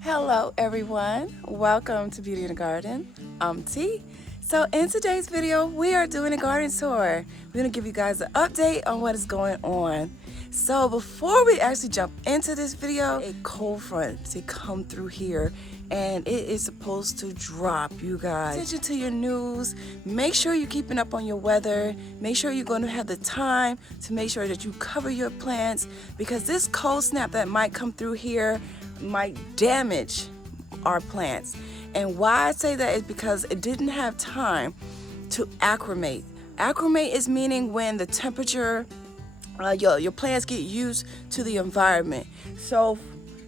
Hello everyone, welcome to Beauty in the Garden. I'm T. So in today's video, we are doing a garden tour. We're gonna give you guys an update on what is going on. So before we actually jump into this video, a cold front to come through here and it is supposed to drop, you guys. Attention to your news, make sure you're keeping up on your weather, make sure you're going to have the time to make sure that you cover your plants because this cold snap that might come through here might damage our plants. And why I say that is because it didn't have time to acclimate. Acclimate is meaning when the temperature, your plants get used to the environment. So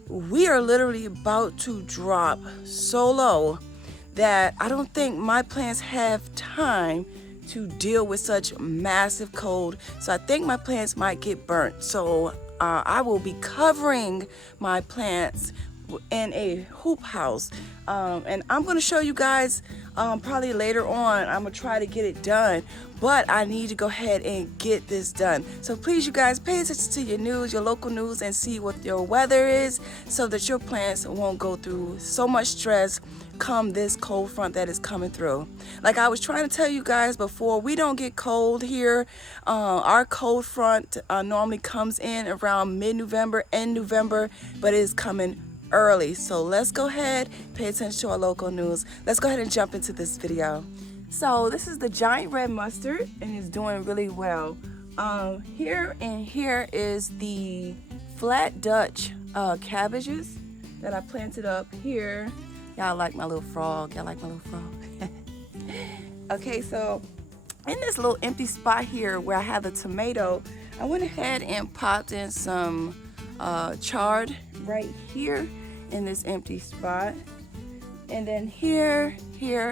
we are literally about to drop so low that I don't think my plants have time to deal with such massive cold. So I think my plants might get burnt. So I will be covering my plants in a hoop house, and I'm going to show you guys probably later on. I'm going to try to get it done, but I need to go ahead and get this done. So please, you guys, pay attention to your news, your local news, and see what your weather is so that your plants won't go through so much stress come this cold front that is coming through. Like I was trying to tell you guys before, we don't get cold here. Our cold front normally comes in around mid-November and November, but it is coming early. So let's go ahead, pay attention to our local news. Let's go ahead and jump into this video. So this is the giant red mustard and it's doing really well. Here is the flat Dutch cabbages that I planted up here. Y'all like my little frog? Y'all like my little frog? Okay, so in this little empty spot here where I have the tomato, I went ahead and popped in some chard right here in this empty spot. And then here,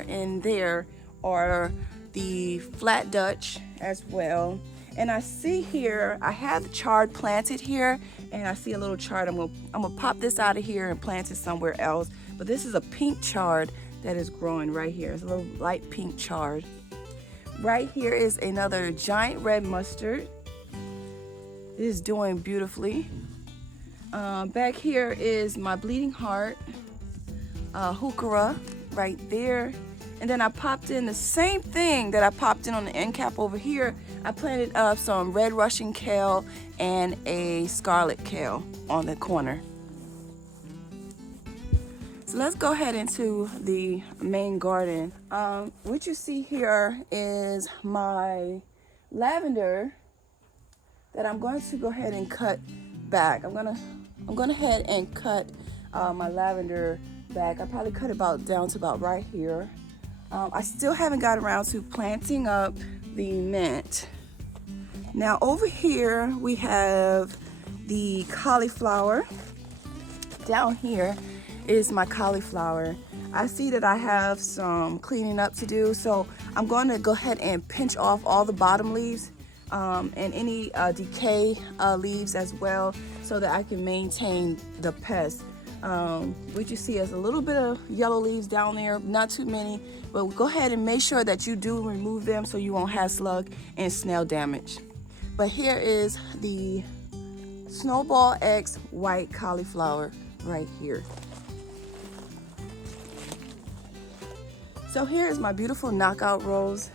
and there are the flat Dutch as well. And I see here, I have the chard planted here, and I see a little chard. I'm gonna pop this out of here and plant it somewhere else. But this is a pink chard that is growing right here. It's a little light pink chard. Right here is another giant red mustard. It is doing beautifully. Back here is my bleeding heart, heuchera right there. And then I popped in the same thing that I popped in on the end cap over here. I planted some red Russian kale and a scarlet kale on the corner. So let's go ahead into the main garden. What you see here is my lavender that I'm going to go ahead and cut back. I'm gonna head and cut my lavender back. I probably cut it down to about right here. I still haven't got around to planting up the mint. Now over here we have the cauliflower. Down here is my cauliflower. I see that I have some cleaning up to do, so I'm going to go ahead and pinch off all the bottom leaves and any decay leaves as well, so that I can maintain the pest. What you see is a little bit of yellow leaves down there, not too many, but go ahead and make sure that you do remove them so you won't have slug and snail damage. But here is the Snowball X white cauliflower right here. So here is my beautiful knockout rose.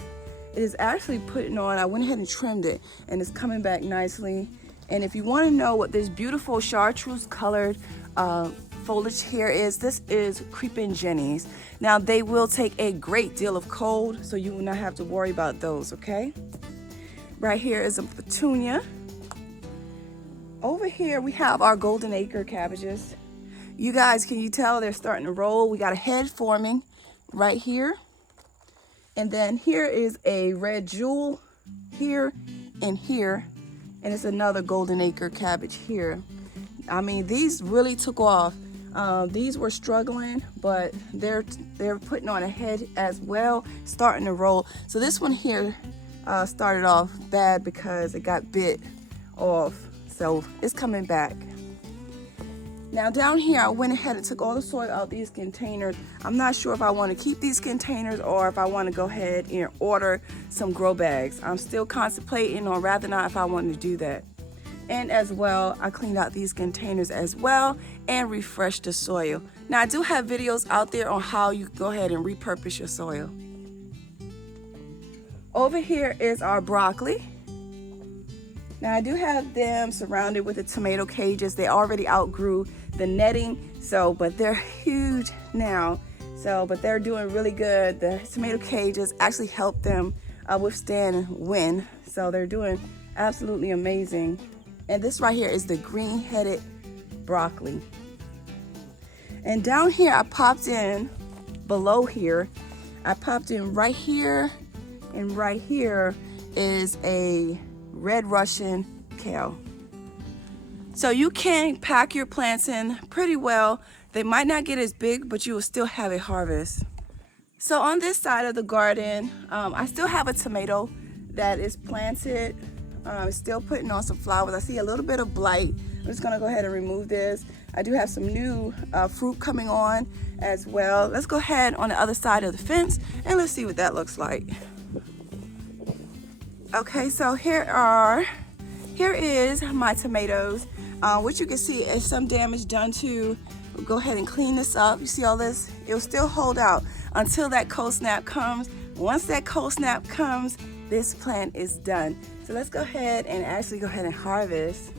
It is actually putting on, I went ahead and trimmed it and it's coming back nicely. And if you want to know what this beautiful chartreuse colored foliage here is, this is creeping jennies. Now they will take a great deal of cold, so you will not have to worry about those, okay? Right here is a petunia. Over here we have our golden acre cabbages. You guys, can you tell they're starting to roll? We got a head forming right here. And then here is a red jewel here and here. And it's another golden acre cabbage here. I mean, these really took off. These were struggling, but they're putting on a head as well, starting to roll. So this one here started off bad because it got bit off. So it's coming back. Now down here, I went ahead and took all the soil out of these containers. I'm not sure if I want to keep these containers or if I want to go ahead and order some grow bags. I'm still contemplating on rather not if I want to do that. And as well, I cleaned out these containers as well and refreshed the soil. Now I do have videos out there on how you go ahead and repurpose your soil. Over here is our broccoli. Now I do have them surrounded with the tomato cages. They already outgrew the netting, but they're huge now. But they're doing really good. The tomato cages actually help them withstand wind. So they're doing absolutely amazing. And this right here is the green-headed broccoli. And down here, I popped in below here. I popped in right here, and right here is a red Russian kale. So you can pack your plants in pretty well. They might not get as big, but you will still have a harvest. So on this side of the garden, I still have a tomato that is planted. Still putting on some flowers. I see a little bit of blight. I'm just gonna go ahead and remove this. I do have some new fruit coming on as well. Let's go ahead on the other side of the fence and let's see what that looks like. Okay, so here is my tomatoes. What you can see is some damage done to. We'll go ahead and clean this up. You see all this? It'll still hold out until that cold snap comes. Once that cold snap comes, this plant is done. So let's go ahead and harvest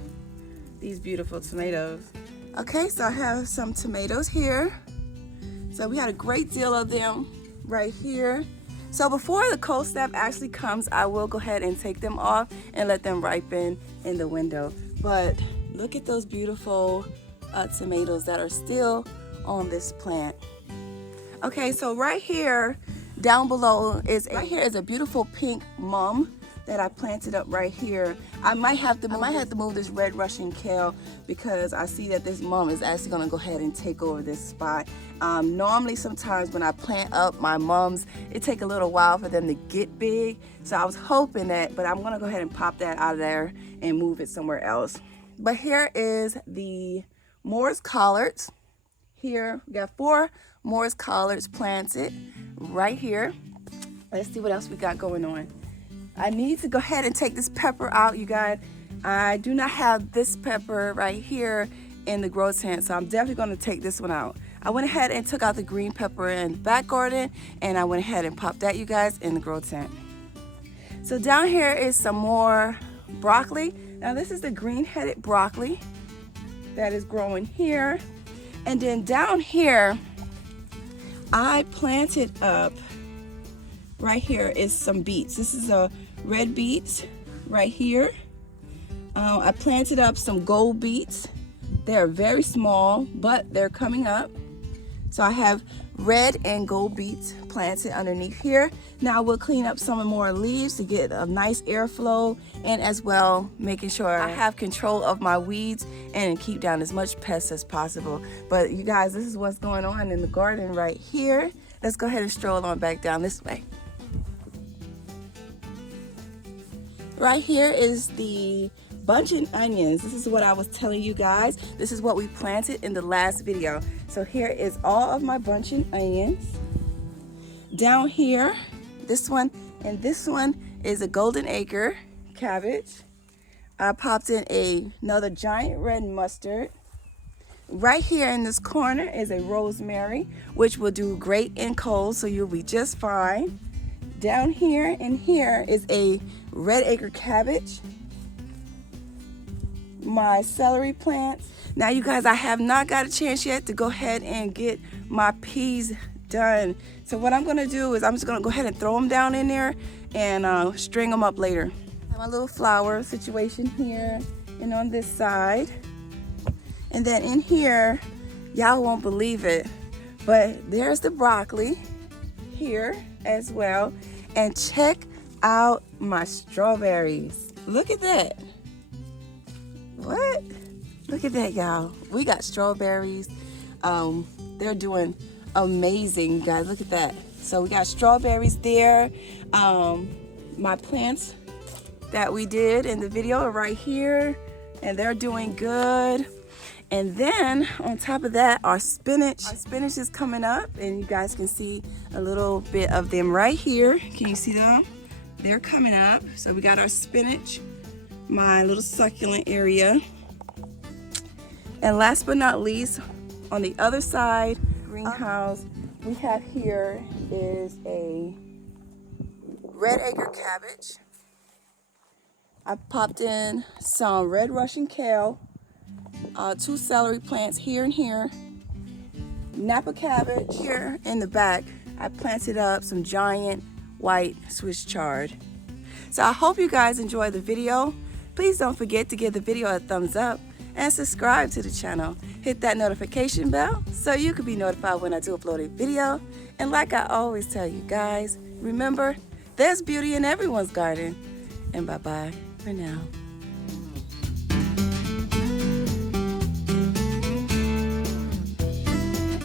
these beautiful tomatoes. Okay, so I have some tomatoes here. So we had a great deal of them right here. So before the cold snap actually comes, I will go ahead and take them off and let them ripen in the window. But look at those beautiful tomatoes that are still on this plant. Okay, so right here, down below is a beautiful pink mum that I planted up right here. I might have to move this red Russian kale because I see that this mum is actually gonna go ahead and take over this spot. Normally sometimes when I plant up my mums, it takes a little while for them to get big. So I was hoping that, but I'm gonna go ahead and pop that out of there and move it somewhere else. But here is the Morris collards. Here we got 4 Morris collards planted right here. Let's see what else we got going on. I need to go ahead and take this pepper out, you guys. I do not have this pepper right here in the grow tent, so I'm definitely going to take this one out. I went ahead and took out the green pepper in the back garden, and I went ahead and popped that, you guys, in the grow tent. So down here is some more broccoli. Now this is the green-headed broccoli that is growing here. And then down here, I planted up, right here is some beets. This is a red beets right here. I planted up some gold beets. They're very small, but they're coming up. So I have red and gold beets planted underneath here. Now we'll clean up some more leaves to get a nice airflow, and as well making sure I have control of my weeds and keep down as much pests as possible. But you guys, this is what's going on in the garden right here. Let's go ahead and stroll on back down this way. Right here is the bunching onions. This is what I was telling you guys. This is what we planted in the last video. So here is all of my bunching onions. Down here, this one and this one is a golden acre cabbage. I popped in another giant red mustard. Right here in this corner is a rosemary, which will do great in cold, so you'll be just fine. Down here and here is a red acre cabbage. My celery plants. Now you guys, I have not got a chance yet to go ahead and get my peas done. So what I'm gonna do is I'm just gonna go ahead and throw them down in there and string them up later. My little flower situation here and on this side. And then in here, y'all won't believe it, but there's the broccoli here as well. And check out my strawberries. Look at that. What? Look at that, y'all. We got strawberries. They're doing amazing, guys. Look at that. So we got strawberries there. My plants that we did in the video are right here, and they're doing good. And then on top of that, our spinach. Our spinach is coming up, and you guys can see a little bit of them right here. Can you see them? They're coming up. So we got our spinach my little succulent area. And last but not least, on the other side greenhouse we have here is a red acre cabbage. I popped in some red Russian kale, 2 celery plants here and here, Napa cabbage. Here in the back I planted up some giant white Swiss chard. So I hope you guys enjoyed the video. Please don't forget to give the video a thumbs up and subscribe to the channel. Hit that notification bell so you can be notified when I do upload a video. And like I always tell you guys, remember, there's beauty in everyone's garden. And bye-bye for now.